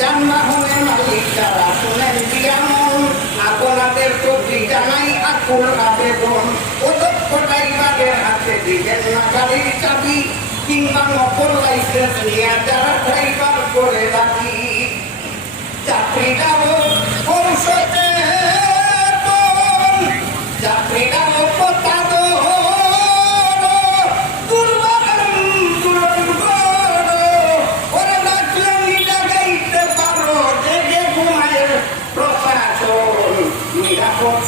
যানবাহনের মালিক তারা শুনেন বিয়ামন আপনাদের প্রতি জানাই আকুল আবেদন অদক্ষ ড্রাইভারের হাতে দিবেন না গাড়ির চাবি কিংবা নকল লাইসেন্স নিয়ে যারা ড্রাইভার করে রাখি চাকরিটা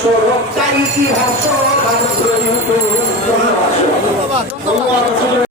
সরকারি ইতিহাস ভারতীয়